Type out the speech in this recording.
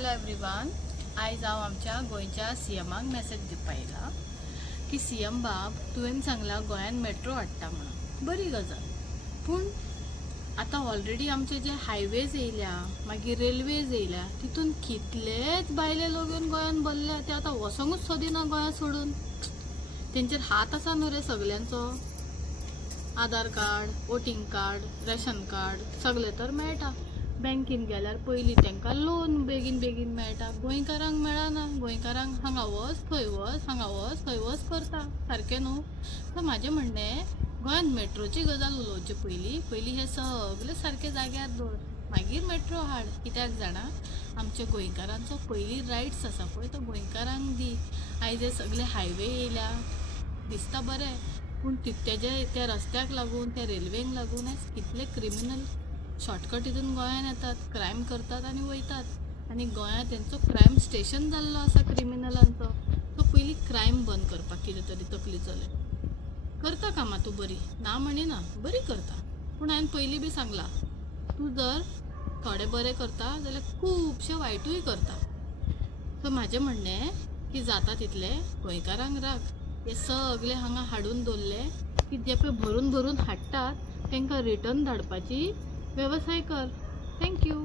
Hello everyone, आयज हांव आमच्या गोंयच्या सीएमाक मेसेज दिवपाक येयला की सीएम बाब तुवें सांगला गोंयान मेट्रो हाडटा म्हणून. बरी गजाल, पूण आतां ऑलरेडी आमचे जे हायवेज येयल्या, मागीर रेल्वेज येयल्या, तितून कितलेच भायले लोक येवन गोंयान भरल्या. ते आतां वसोंकूच सोदिना गोंया सोडून. तेंचेर हात आसा न्हू रे सगल्यांचो. Aadhaar card, voting card, ration card सगळे तर मेळटा. बँकेन गेल्यार पयलीं तांकां लोन बेगीन बेगीन मेळटा. गोंयकारांक मेळना. गोंयकारांक हांगा वच थंय वच, हांगा वच थंय वच करता. सारकें न्हू? तर म्हाजें म्हणणें, गोंयान मेट्रोची गजाल उलोवचे पयलीं हे सगळे सारके जाग्यार दवर, मागीर मेट्रो हाड. कित्याक जाणा, आमच्या गोंयकारांचो पयलीं रायट्स आसा पळय तो गोंयकारांक दी. आयज हे सगळे हायवे येयल्या, दिसता बरें, पूण त्या रस्त्याक लागून, त्या रेल्वेक लागून आयज कितले क्रिमिनल शॉर्टकट हितून गोंयान येतात, क्रायम करतात आनी वयतात. आनी गोंयांत तेंचो क्रायम स्टेशन जाल्लो आसा क्रिमिनलांचो. तो पयलीं क्रायम बंद करपाक कितें तरी तकली चलय. करता कामां तूं बरी, ना म्हणिना, बरी करता. पूण हांवें पयलीं बी सांगलां, तूं जर थोडें बरें करता जाल्यार खुबशें वायटूय करता. सो म्हाजें म्हणणें की जाता तितलें गोंयकारांक राख. हे सगळे हांगा हाडून दवरले की जे पळय भरून भरून हाडटात तांकां रिटर्न धाडपाची वेवसाय कर. थँक्यू.